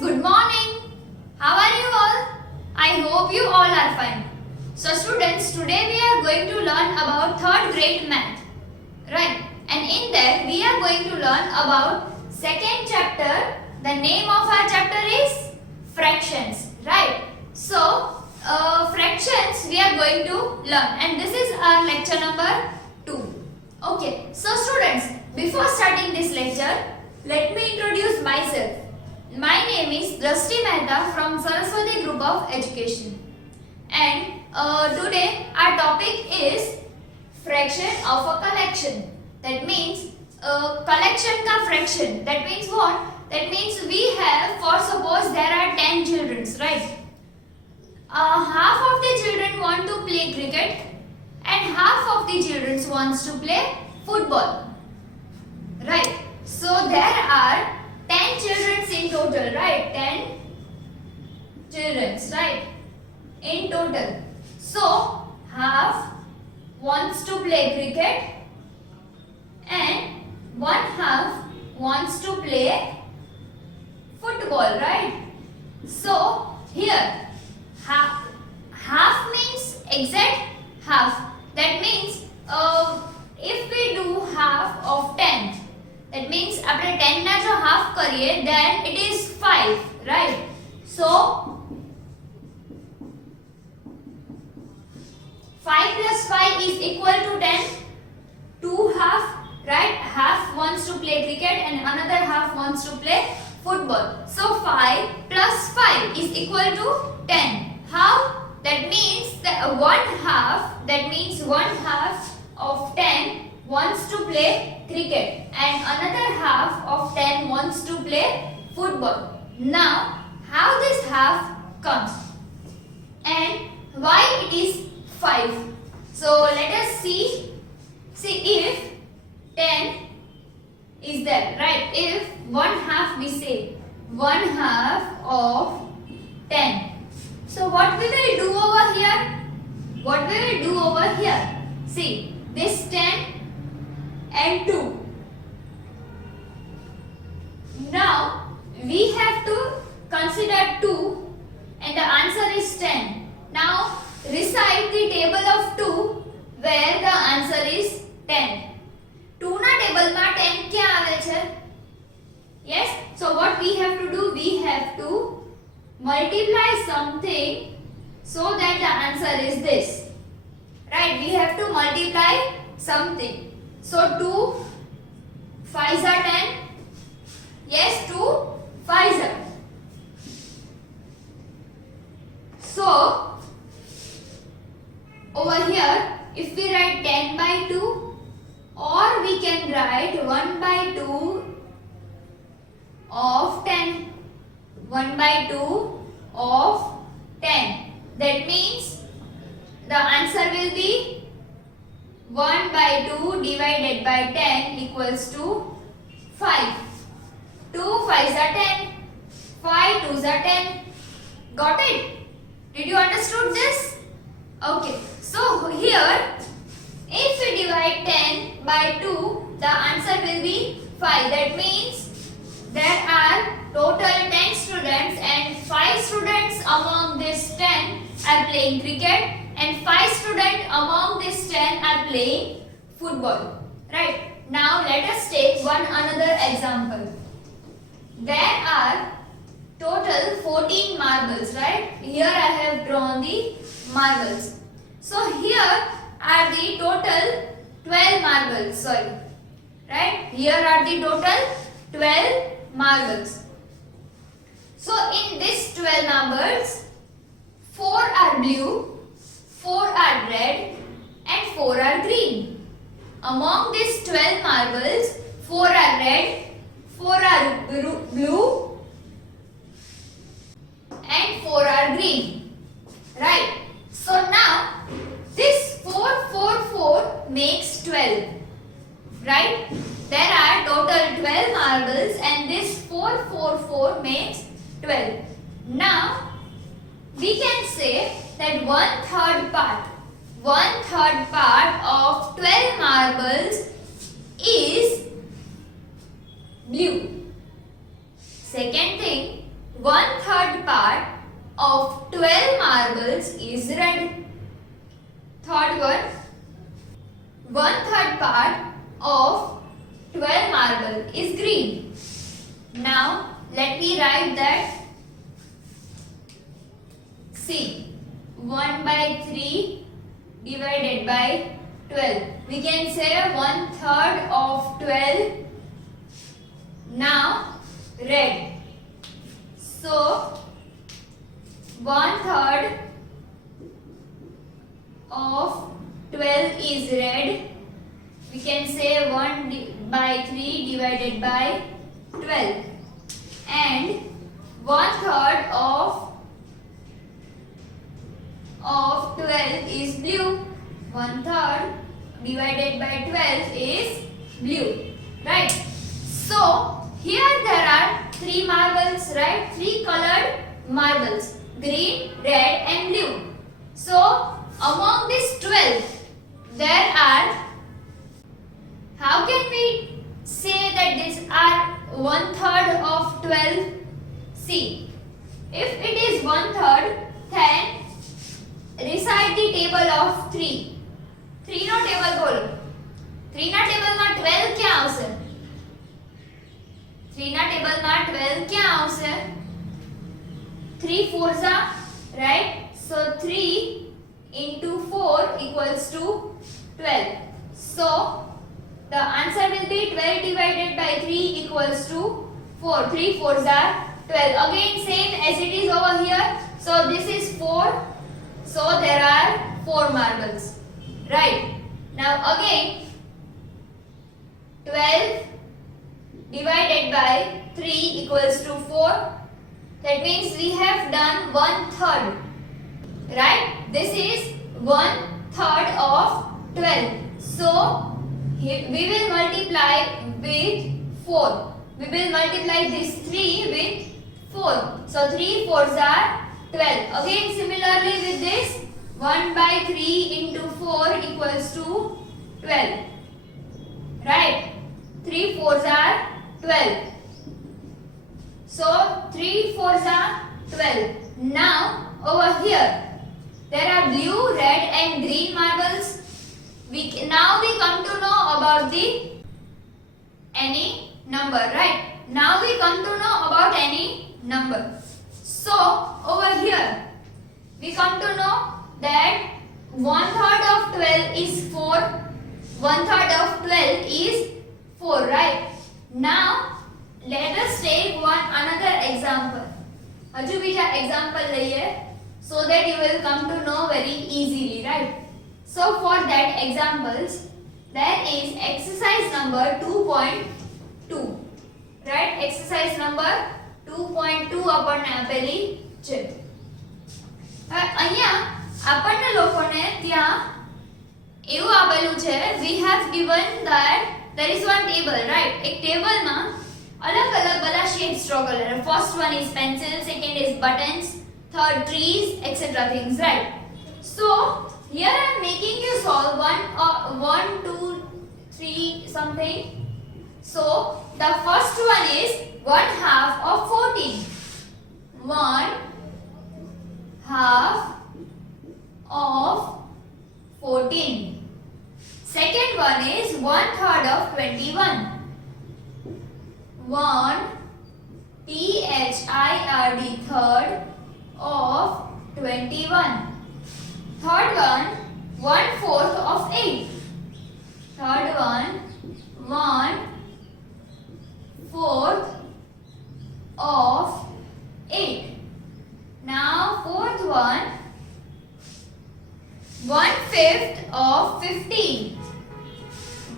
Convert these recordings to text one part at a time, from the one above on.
good morning. How are you all? I hope you all are fine. So students, today we are going to learn about 3rd grade math. Right? And in that we are going to learn about 2nd chapter. The name of our chapter is fractions. Right? So, fractions we are going to learn. And this is our lecture number 2. Okay. So students, before starting this lecture, let me introduce myself. My name is Drashti Mehta from Saraswati Group of Education. And today our topic is fraction of a collection. That means collection ka fraction. That means what? That means we have, for suppose there are 10 children, right? Half of the children want to play cricket and half of the children wants to play football. Right? So there are 10 children in total, right? 10 children, right? In total. So half wants to play cricket and one half wants to play football, right? So here half means exact half. That means if we do half of 10, that means આપણે 10 ના જો half કરીએ then it is 5, right? So 5 plus 5 is equal to 10. 2 half, right? Half wants to play cricket and another half wants to play football. So 5 plus 5 is equal to 10. How? That means that one half of 10 wants to play cricket and another half of 10 wants to play football. Now, how this half comes and why it is 5? So, let us see if 10 is there, right? If one half we say, one half of 10. So, what we will do over here? What we will do over here? See, this 10 and 2. Now we have to consider 2 and the answer is 10. Now recite the table of 2 where the answer is 10. 2 na table ma 10 kya આવે છે? Yes, so what we have to do? We have to multiply something so that the answer is this. Right, we have to multiply something. So 2 5s are 10. Yes, 2 5s are. So over here, if we write 10 by 2, or we can write 1 by 2 of 10. 1 by 2 of 10. That means the answer will be 1 by 2 divided by 10 equals to 5. 2 5s are 10. 5 2s are 10. Got it? Did you understood this? Okay. So here, if we divide 10 by 2, the answer will be 5. That means there are total 10 students and 5 students among this 10 are playing cricket and 5 students among this 10 are playing football. Right? Now let us take one another example. There are total 14 marbles, right? Here I have drawn the marbles. So here are the total 12 marbles, sorry. Right? Here are the total 12 marbles. So in this 12 marbles, 4 are blue, 4 are red and 4 are green. Among these 12 marbles, 4 are red, 4 are blue and 4 are green. Right? So now this 4 4 4 makes 12. Right? There are total 12 marbles and this 4 4 4 makes 12. Now we can say that 1/3 part of 12 marbles is blue. Second thing, 1/3 part of 12 marbles is red. Third one, 1/3 part of 12 marble is green. Now let me write that. See, 1/3 divided by 12. We can say 1/3 of 12. Now red. So 1/3 of 12 is red. We can say 1/3 divided by 12. And 1/3 of 12 is blue. 1/3 divided by 12 is blue. Right? So here there are 3 marbles, right? 3 colored marbles. Green, red and blue. So among these 12 there are, how can we say that these are 1/3 of 12? See, if it is 1/3, then recite the table of 3. 3 no table બોલો. 3 ના ટેબલમાં 12 ક્યાં આવશે? 3 ના ટેબલમાં 12 ક્યાં આવશે? 3 4s are, right? So 3 into 4 equals to 12. So the answer will be 12 divided by 3 equals to 4. 3 4s are 12. Again same as it is over here. So this is 4. So there are 4 marbles. Right. Now again 12 divided by 3 equals to 4. That means we have done 1/3. Right? This is 1/3 of 12. So we will multiply with 4. We will multiply this 3 with 4. So 3 4s are 12. Again similarly with this, 1/3 into 4 equals to 12. Right? 3 4s are 12. So 3 4s are 12. Now over here there are blue, red and green marbles. Now we come to know about the any number, right? Now we come to know about any number. So over here we come to know that 1/3 of 12 is 4. 1/3 of 12 is 4, right? Now let us take another example. Haju bija example લઈએ, so that you will come to know very easily, right? So for that examples, there is exercise number 2.2. Right? Exercise number 2.2 આપણને આપેલી છે. હવે અહીંયા આપણને લોકોને ત્યાં એવું આપેલું છે, we have given that there is one table, right? એક ટેબલમાં અલગ અલગ બધા શેપ્સ ડ્રો કરેલા. First one is pencil, second is buttons, third trees, etc. things, right? So here I am making you solve 1 2 3 something. So the first one is 1/2 of 14. 1/2 of 14. Second one is 1/3 of 21. 1/3 third of 21. Third one 1/4 of 8. Third one 1/4 of 8. Now fourth one 1/5 of 15.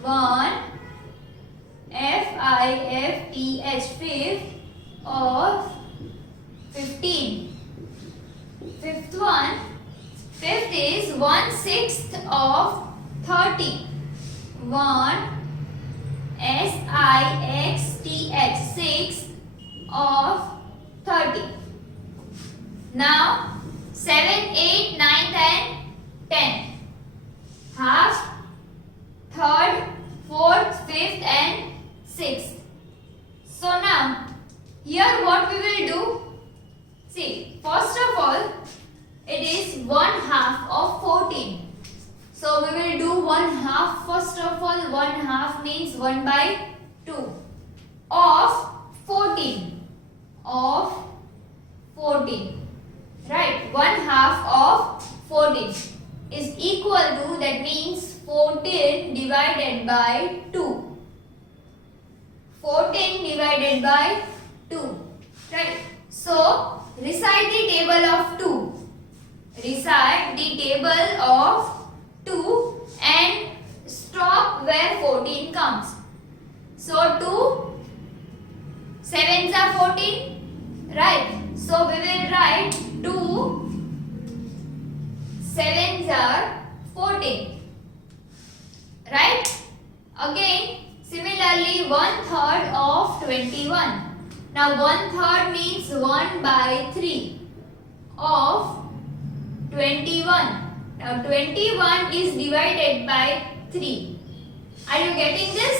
1/5 fifth of 15. Fifth one, fifth is 1/6 of 30. 1/6 6 of 30. Now 7, 8, 9, 10. Half, third, fourth, fifth and sixth. So now here what we will do, 1 by 2 of 14 right, 1/2 of 14 is equal to, that means 14 divided by 2. 14 divided by 2, right? So recite the table of 2. Recite the table of 2 and stop where 14 comes. So 2 sevens are 14, right? So we will write 2 sevens are 14, right? Again, similarly 1/3 of 21. Now 1/3 means 1 by 3 of 21. Now 21 is divided by 3. Are you getting this?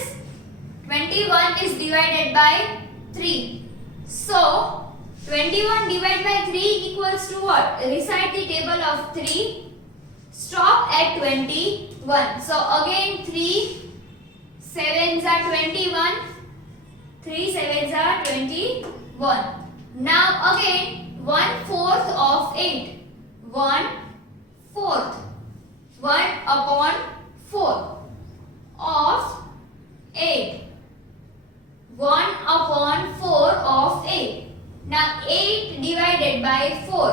21 is divided by 3. So 21 divided by 3 equals to what? Recite the table of 3. Stop at 21. So again 3 sevens are 21. 3 sevens are 21. Now again 1/4 of 8. 1/4. 1/4 of 8. 1/4 of 8. Now 8 divided by 4.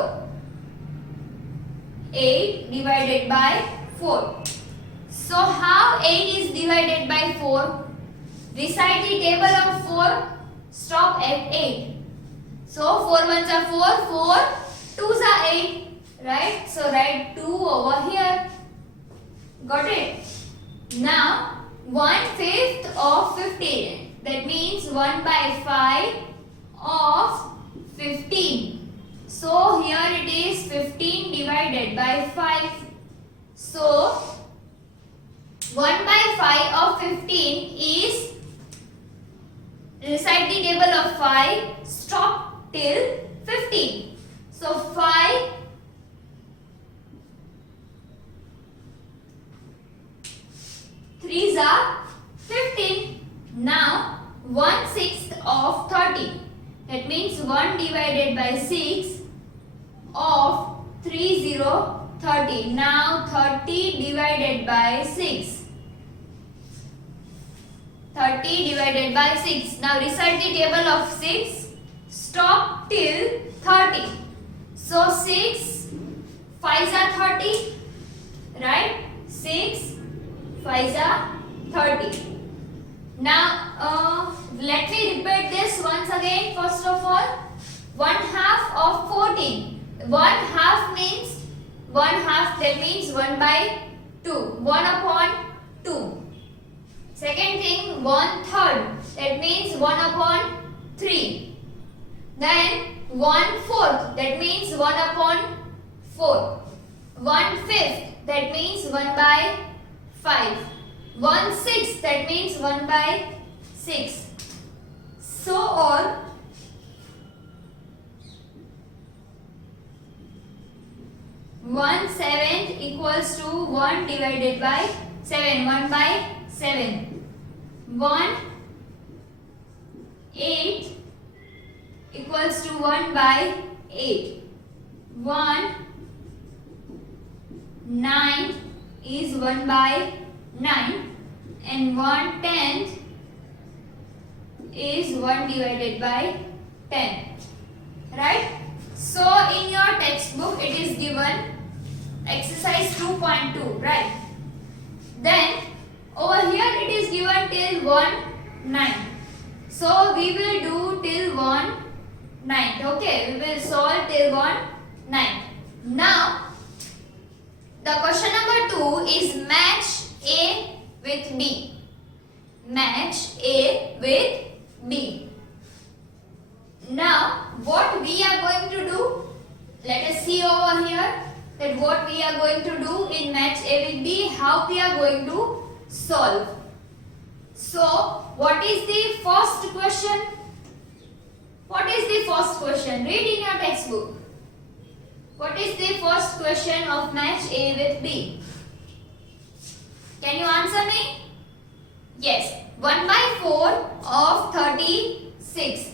8 divided by 4. So how 8 is divided by 4? Recite the table of 4. Stop at 8. So 4 ones are 4. 4 twos are 8. Right? So write 2 over here. Got it? Now 1/5 of 15. That means 1 by 5 of 15. So here it is 15 divided by 5. So 1 by 5 of 15 is, recite the table of 5, stop till 15. So 5 threes are 15. Now 1/6 of 30. That means 1 divided by 6 of 30. Now 30 divided by 6. 30 divided by 6. Now recite the table of 6. Stop till 30. So 6 5s are 30. Right? 6 5s are 30. Now let me repeat this once again. First of all, 1/2 of 14. 1/2 means 1/2, that means 1 by 2. 1/2. Second thing, 1/3, that means 1/3. Then 1/4, that means 1/4. 1/5, that means 1 by 5. 1/6, that means 1 by 6. So on. 1/7 equals to 1 divided by 7. 1 by 7. 1/8 equals to 1 by 8. 1/9 is 1 by 9. And 1/10 is 1 divided by 10. Right? So in your textbook it is given exercise 2.2, right? Then over here it is given till 1/9. So we will do till 1/9. Okay, we will solve till 1/9. Now the question number 2 is match A with B. Match A with B. Now what we are going to do, let us see over here that what we are going to do in match A with B, how we are going to solve. So what is the first question? What is the first question? Read in your textbook. What is the first question of match A with B? Can you answer me? Yes. 1 by 4 of 36.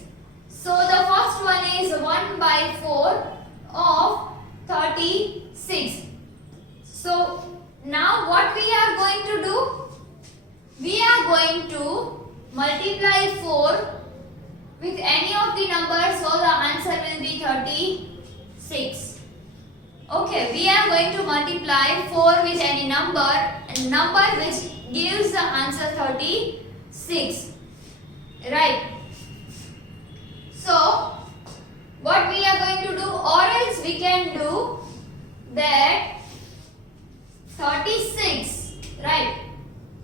So the first one is 1 by 4 of 36. So now what we are going to do? We are going to multiply 4 with any of the numbers, so the answer will be 36. Okay, we are going to multiply 4 with any number which gives the answer 36. Right. So, what we are going to do, or else we can do that 36, right?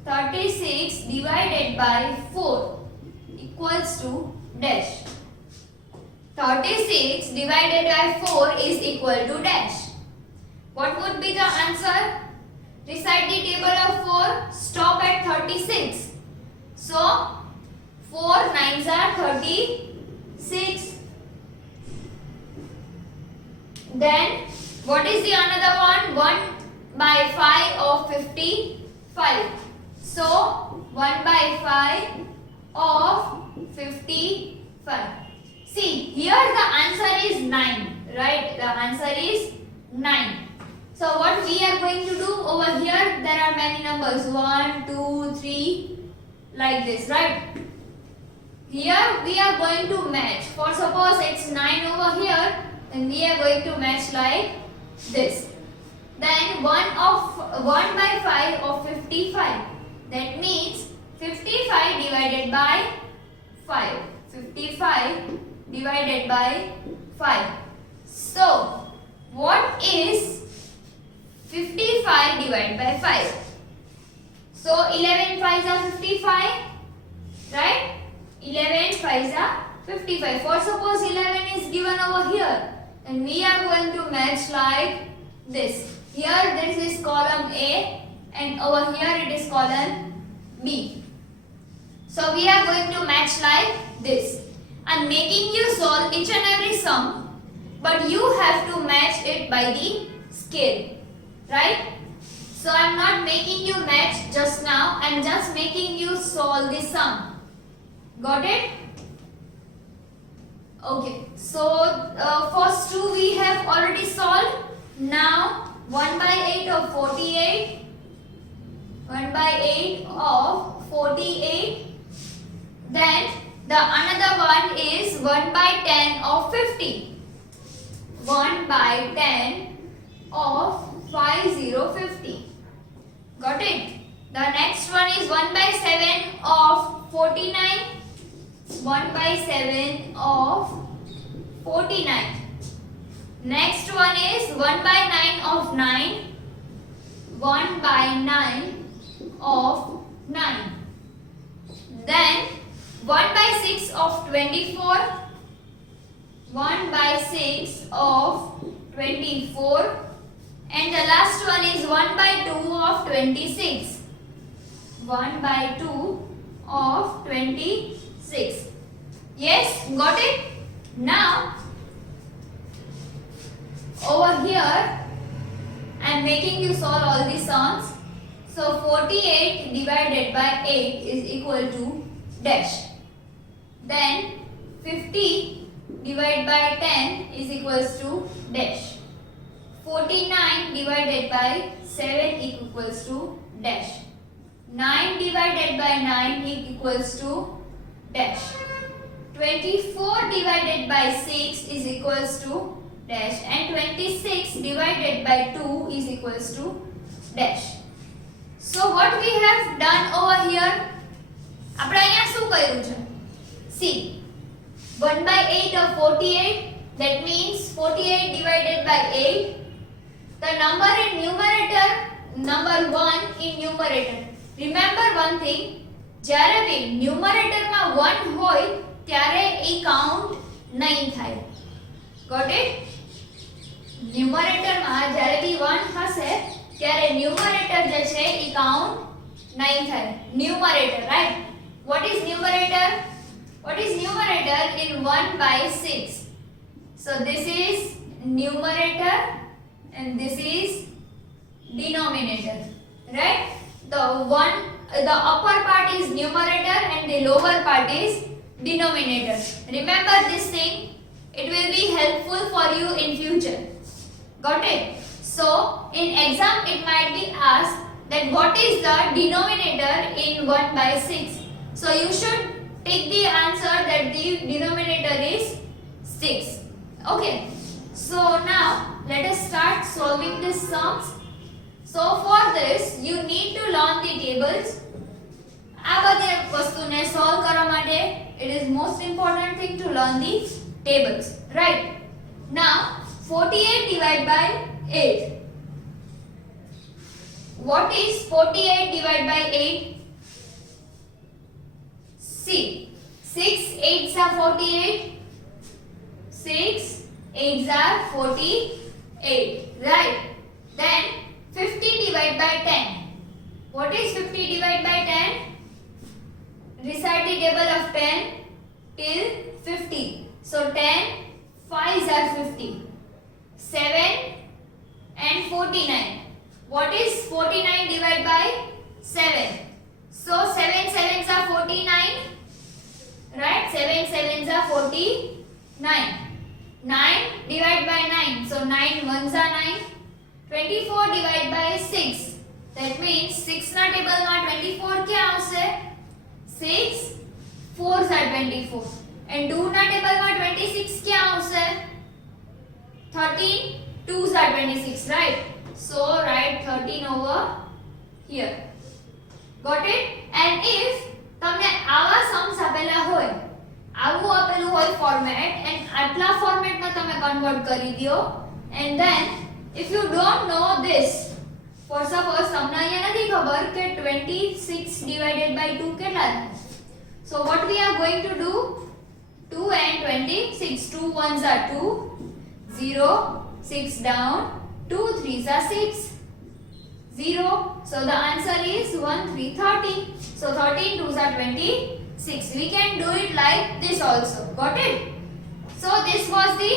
36 divided by 4 equals to dash. 36 divided by 4 is equal to dash. What would be the answer? Recite the table of 4. Stop at 36. So, 4 9s are 36. Then, what is the another one? 1 by 5 of 55. So, 1 by 5 of 55. See, here the answer is 9, right? The answer is 9. So, what we are going to do over here, there are many numbers, 1, 2, 3, like this, right? Here we are going to match. For suppose it's 9 over here, then we are going to match like this. Then 1 by 5 of 55. That means 55 divided by 5. 55 divided by 5. So, what is 55 divided by 5? So, 11 5s are 55, right? 11 5s are 55. For suppose 11 is given over here, then we are going to match like this. Here this is column A and over here it is column B. So we are going to match like this. I am making you solve each and every sum, but you have to match it by the scale, right? So I am not making you match just now, I am just making you solve the sum. Got it? Okay, so first two we have already solved. Now 1 by 8 of 48. 1 by 8 of 48. Then the another one is 1 by 10 of 50. 1 by 10 of 50. Got it? The next one is 1 by 7 of 49. 1 by 7 of 49. Next one is 1 by 9 of 9. 1 by 9 of 9. Then 1 by 6 of 24. 1 by 6 of 24. And the last one is 1 by 2 of 26. 1 by 2 of 26. Yes, got it? Now, over here, I am making you solve all these sums. So, 48 divided by 8 is equal to dash. Then, 50 divided by 10 is equals to dash. 49 divided by 7 equals to dash. 9 divided by 9 equals to dash. 24 divided by 6 is equals to dash, and 26 divided by 2 is equals to dash. So what we have done over here, આપણે અહીંયા શું કર્યું છે? See, 1 by 8 of 48, that means 48 divided by 8. The number in numerator, number 1 in numerator. Remember one thing, જ્યારે બી ન્યુમરેટરમાં 1 હોય ત્યારે એ count નહીં થાય. Got it? ન્યુમરેટરમાં જ્યારે બી 1 હશે ત્યારે ન્યુમરેટર જે છે એ કાઉન્ટ નહીં થાય. Numerator, right? What is numerator? What is numerator in 1 by 6? So this is numerator and this is denominator, right? The 1 the upper part is numerator and the lower part is denominator. Remember this thing, it will be helpful for you in future. Got it? So in exam it might be asked that what is the denominator in 1 by 6. So you should take the answer that the denominator is 6. Okay. So now let us start solving these sums. So for this you need to learn the tables. આ બધી વસ્તુને solve કરવા માટે it is most important thing to learn the tables, right? Now 48 divided by 8. What is 48 divided by 8? See, 6 8s are 48. 6 8s are 48, right? Then 50 divided by 10. What is 50 divided by 10? Recite the table of 10 till 50. So 10 5s are 50. 7 and 49. What is 49 divided by 7? So 7 7s are 49. Right? 7 7s are 49. 9 divided by 9. So 9 1s are 9. 24 divided by 6. That means 6 ના table માં 24 ક્યાં આવશે? 6 4s are 24. And 2 ના table માં 26 ક્યાં આવશે? 13 2s are 26, right? So write 13 over here. Got it? And if તમને આવા sums આપેલા હોય, આવું આપેલું હોય format and આટલા format માં તમે convert કરી દો, and then if you don't know this, for suppose તમને અહીંયા નથી ખબર કે 26 divided by 2 કેટલા થાય. So what we are going to do, 2 and 26, 2 1s are 2, 0 6 down, 2 3s are 6, 0. So the answer is 1 3 30. So 13 2s are 26. We can do it like this also. Got it? So this was the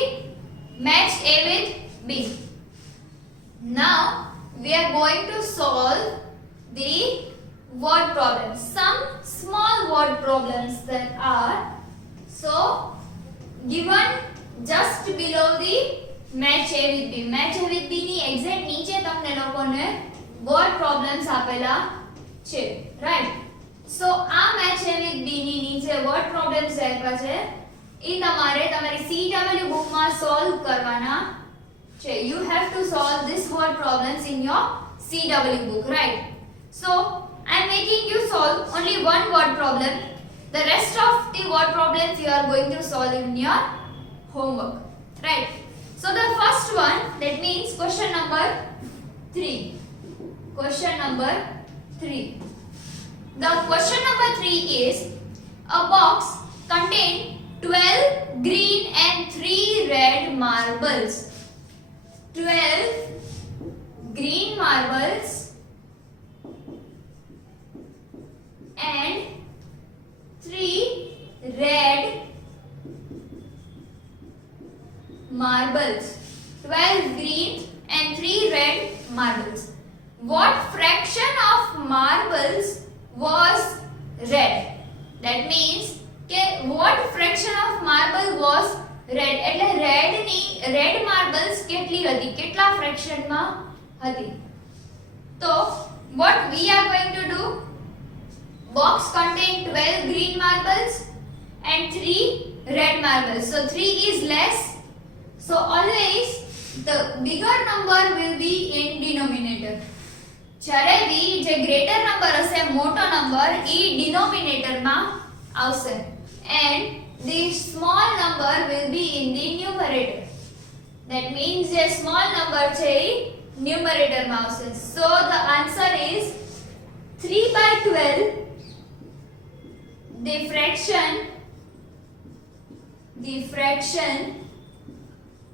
match A with B. Now we are going to solve the word problems. Some small word problems that are so given just below the match A with B. Match A with B ની exact નીચે તમને લોકોને word problems આપેલા છે, right? So આ match A with B ની નીચે word problems આપ્યા છે, એ તમારે તમારી CW book માં solve કરવાના છે. You have to solve this word problems in your CW book, right? So I am making you solve only one word problem. The rest of the word problems you are going to solve in your homework, right? So the first one, that means question number 3. Question number 3. The question number 3 is a box contain 12 green and 3 red marbles. 12 green marbles and 3 red marbles. 12 green and 3 red marbles. What fraction of marbles was red? That means what fraction of marble was red? એટલે red marbles કેટલી હતી, કેટલા fraction માં હતી? તો what we are going to do, box contain 12 green marbles and 3 red marbles. So 3 is less. So always the bigger number will be in denominator. જ્યારે બી જે greater number હશે, મોટો number, એ denominator માં આવશે. And the small number will be in the numerator. That means the small number છે એ numerator માં આવશે. So the answer is 3 by 12. The fraction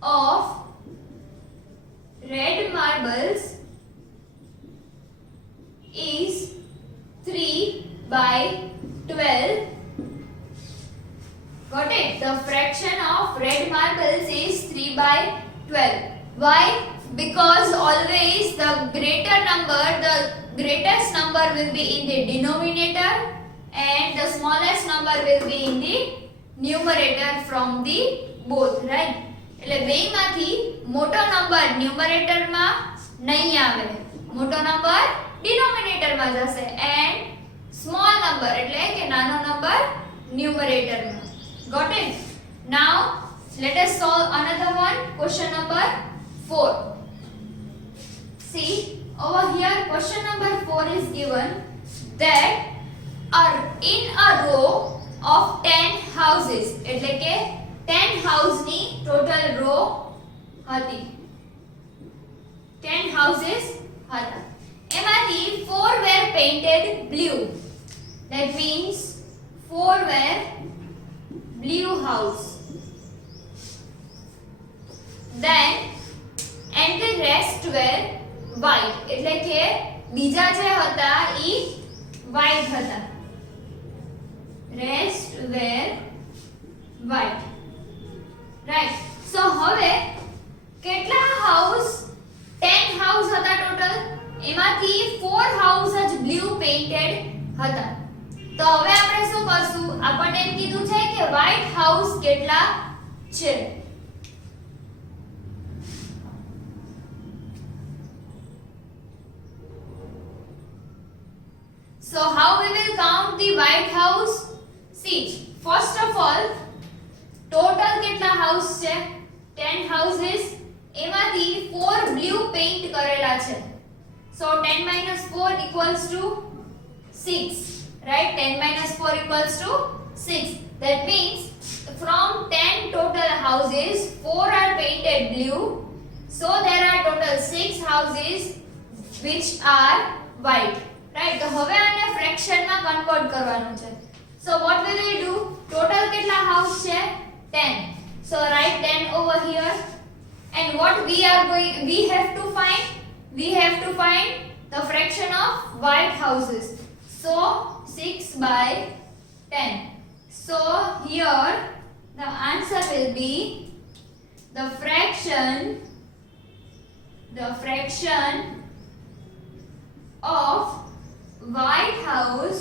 of red marbles is 3 by 12. Got it? The fraction of red marbles is 3 by 12. Why? Because always the greater number, the greatest number will be in the denominator and the smallest number will be in the numerator from the both, right? એટલે બેમાંથી મોટો number numerator માં નહીં આવે, મોટો number denominator માં જશે and small number એટલે કે નાનો નંબર numerator માં. Got it? Now let us solve another one, question number 4. See over here, question number 4 is given that in a row of 10 houses, એટલે કે 10 house ની total row હતી, 10 houses હતા, એમાંથી 4 were painted blue. That means 4 were blue house. Then and the rest were white, એટલે કે બીજા જે હતા ઈ white હતા, rest were white, right? So હવે કેટલા હાઉસ, 10 હાઉસ હતા ટોટલ, એમાંથી 4 હાઉસ જ બ્લુ પેઇન્ટેડ હતા. તો હવે આપણે શું કરશું, આપણને એમ કીધું છે કે white house કેટલા છે. So how we will count the white house? See, first of all, total કેટલા house છે, 10 houses, એમાંથી 4 blue paint કરેલા છે. So 10 minus 4 equals to 6, right? 10 minus 4 equals to 6. That means from 10 total houses, 4 are painted blue. So there are total 6 houses which are white. Right? તો હવે આને fraction માં convert કરવાનું છે. So what we will do? Total કેટલા house છે? 10. So write 10 over here. And what we have to find? We have to find the fraction of white houses. So 6 by 10. So here the answer will be the fraction of white houses,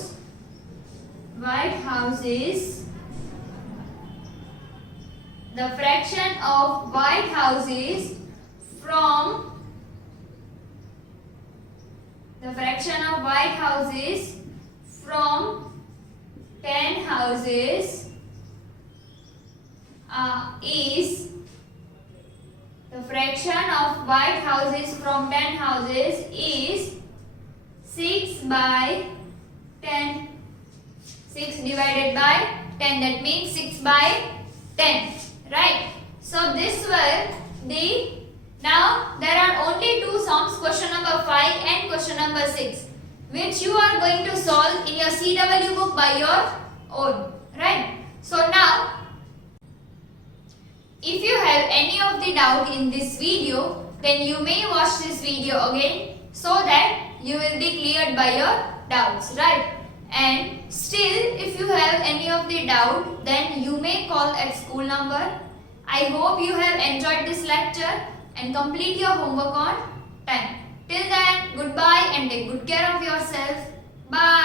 the fraction of white houses from 10 houses is, the fraction of white houses from 10 houses is 6 by 10. 6 divided by 10, that means 6 by 10, right? So this were the, now there are only two sums, question number 5 and question number 6, which you are going to solve in your CW book by your own, right? So now if you have any of the doubt in this video, then you may watch this video again so that you will be cleared by your doubts, right? And still if you have any of the doubt, then you may call at school number. I hope you have enjoyed this lecture and complete your homework on time. Till then, goodbye and take good care of yourself. Bye.